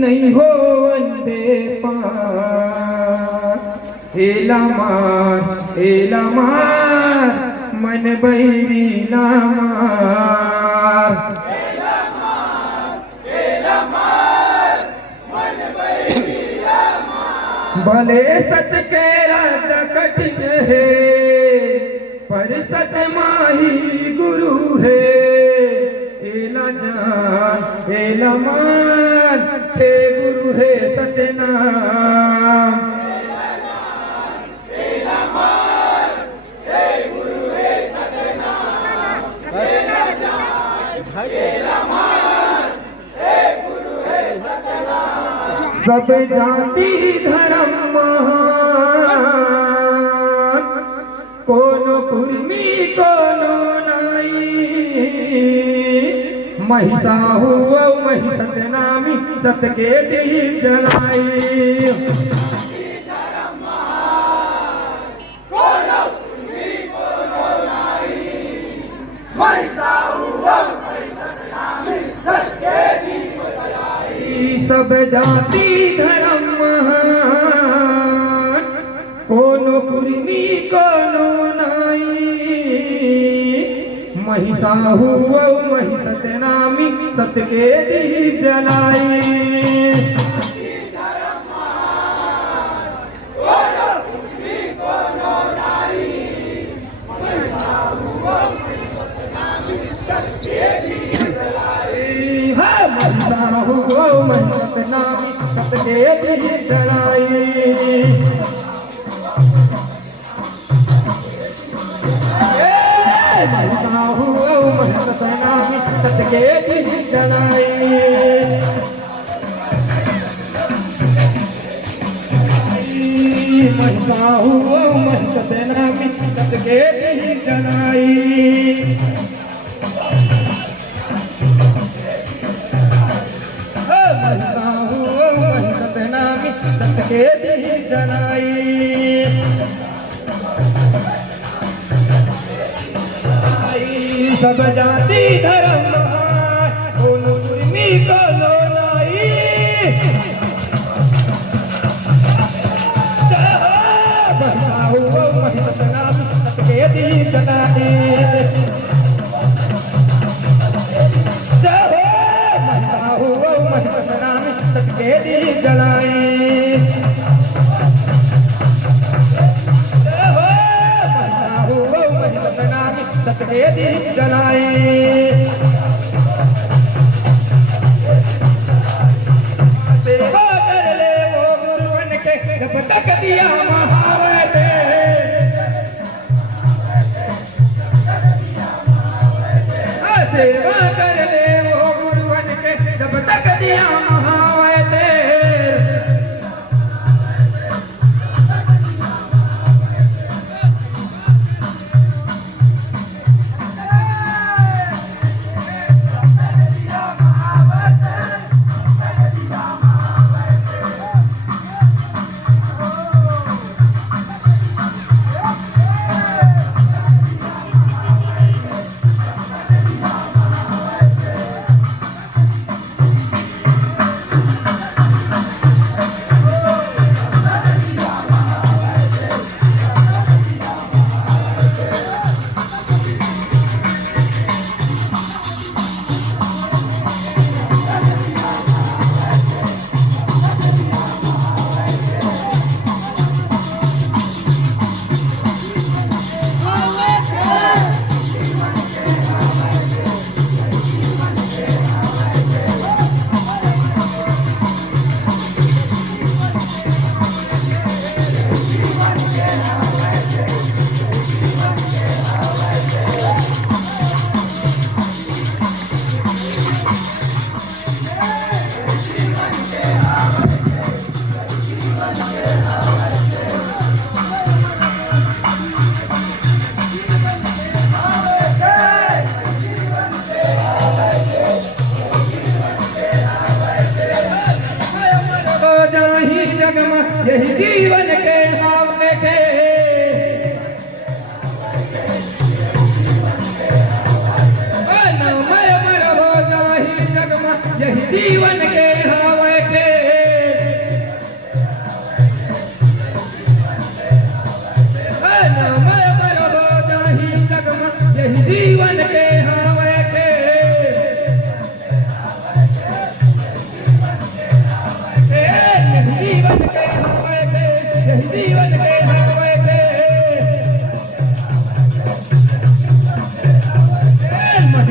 नहीं हो वंदे पार। हेला मार मन बैरीला मार। भले सत के रात कठिन है पर सत माही गुरु है। एला जान एला मान हे गुरु है सतनाम। सब जाति धर्म महान कोनो कुर्मी कोनो नाई। महिषा हुआ मही सतनामी सत के दीप जलाई। सब जाति धर्म महान कोनो कुर्मी कोनो नाई। महिषा हुआ मही सतनामी सत के दीप जलाई। सतनामी सत के दीप जलाई। सतनामी सत के दीप जलाई। सतनामी सत के दीप जलाई। सतनामी सत के दीप जलाई। सब जाति धर्म कोनो कुर्मी कोनो नाई। सतनामी सत के दीप जलाई। सतनामी सत के दीप जलाई। सतनामी सत के दीप जलाई। सेवा कर ले वो गुरुवन के जब तक दिया महावते। सेवा कर ले वो गुरुवन के जब तक दिया महावते। यही जीवन के नाम थे। यही जीवन के नाम थे।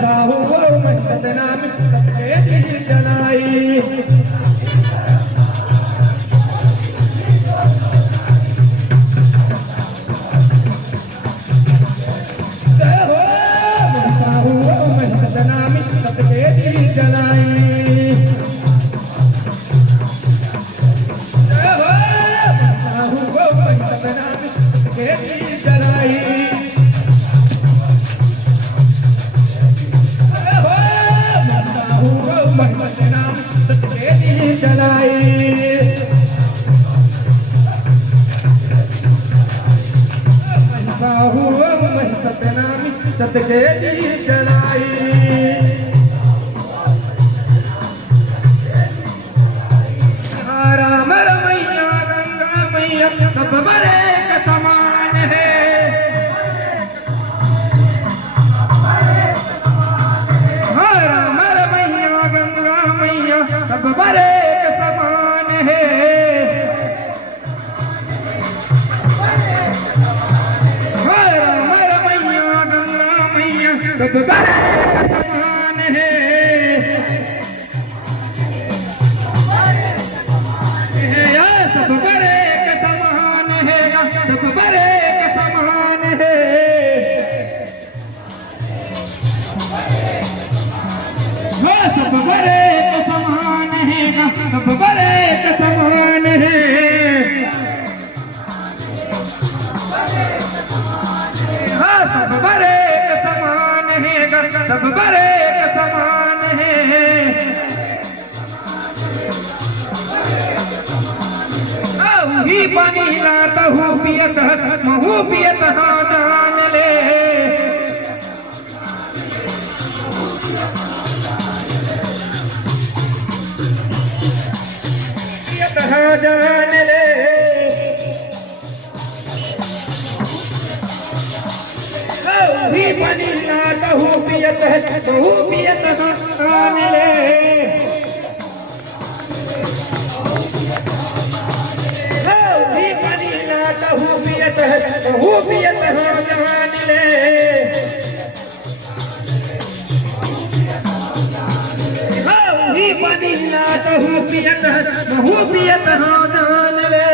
साहू मैं सतनामी सबके दी जलाई साहू मैं सतनामी सबके दी जलाई साहू मैं सतनामी सबके दी जलाई सतके दी जलाई राम रमैया गंगा मैया सब बड़े का समान है राम रमैया गंगा मैया सब बड़े का समान है सब बड़े का समान है सब बड़े का समान है सब बड़े का समान है सब बड़े का समान है सब बड़े का समान है सब बड़े सब बड़े का समान है ही पानी लाता हूँ पियत महू पियत हाँ जान ले पियत हाँ जान ले भी पानी लाता हूँ पियत बहु पियत हाँ ले भी पानी लाता हूँ पियत बहु पियत हाँ जान ले भी पानी लाता हूँ पियत बहु पियत हाँ जान ले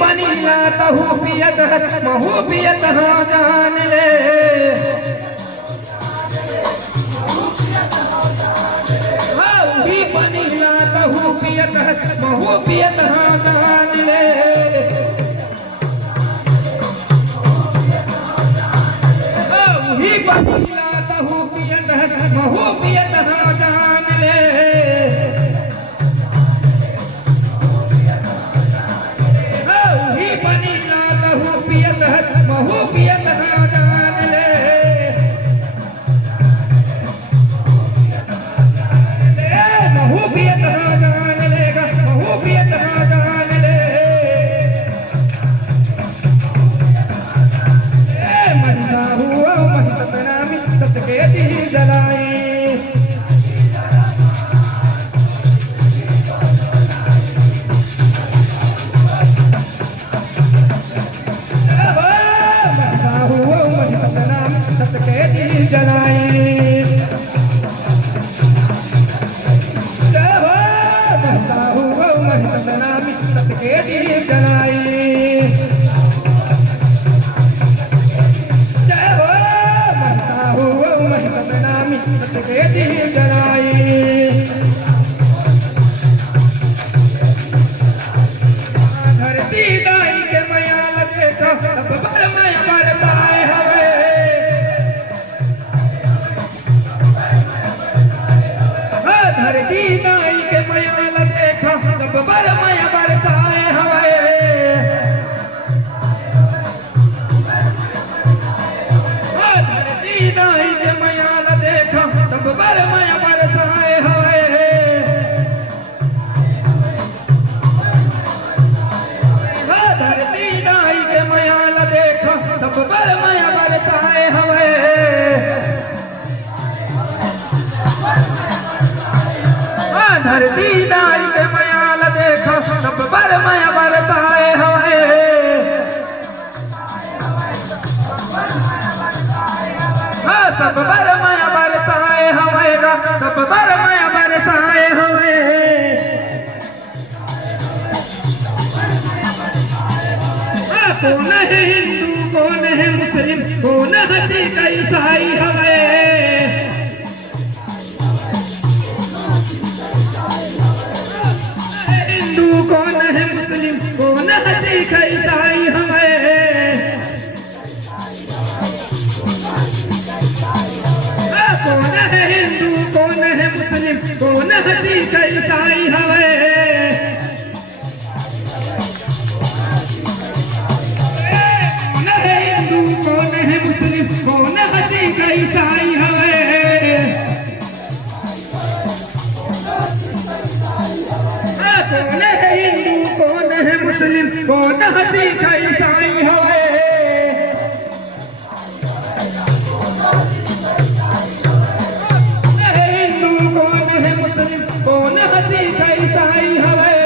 पानी लाता हूँ पियत महू पियत हाँ जान ले भी पानी लाता हूँ पियत महू पियत हाँ जान ले भी पानी लाता हूँ पियत महू पियत हाँ जान ले पानी लाता हूँ पियत महू पियत हाँ जान ले महू पियत हाँ जान लेगा महू पियत हाँ जान ले मनसा हुआ मन सतनामी सबके दी जलाई सबके दी जलाई सतनामी सबके दी जलाई सतनामी सबके दी जलाई धरती दाई के मयाल देखो सब बर मैं बरताए हवे धरती दाई के मयाल देखो सब बर मैं बरताए हवे धरती दाई के मयाल देखो सब बर मैं बरताए हवे धरती दाई के मयाल देखो सब बर मैं बरताए हवे धरती दाई के मयाल देखो सब बर मैं बरताए हवे सब बर माया बरसाए हवे गा सब बर माया बरसाए हवे कौन है हिंदू कौन है मुस्लिम कौन है सिख ईसाई हवे हिंदू कौन है मुस्लिम कौन है सिख ईसाई हवे कौन है हिंदू कौन है मुस्लिम कौन है सिख ईसाई हवे कौन है मुस्लिम कौन है सिख ईसाई हवे कौन है हिंदू कौन है मुस्लिम कौन है सिख ईसाई हवे हिंदू कौन है मुस्लिम कौन है सिख ईसाई हवे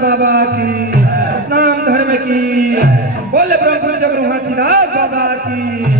बाबा की नाम धर्म की बोले ब्रह्म जगन्नाथ बाबा की।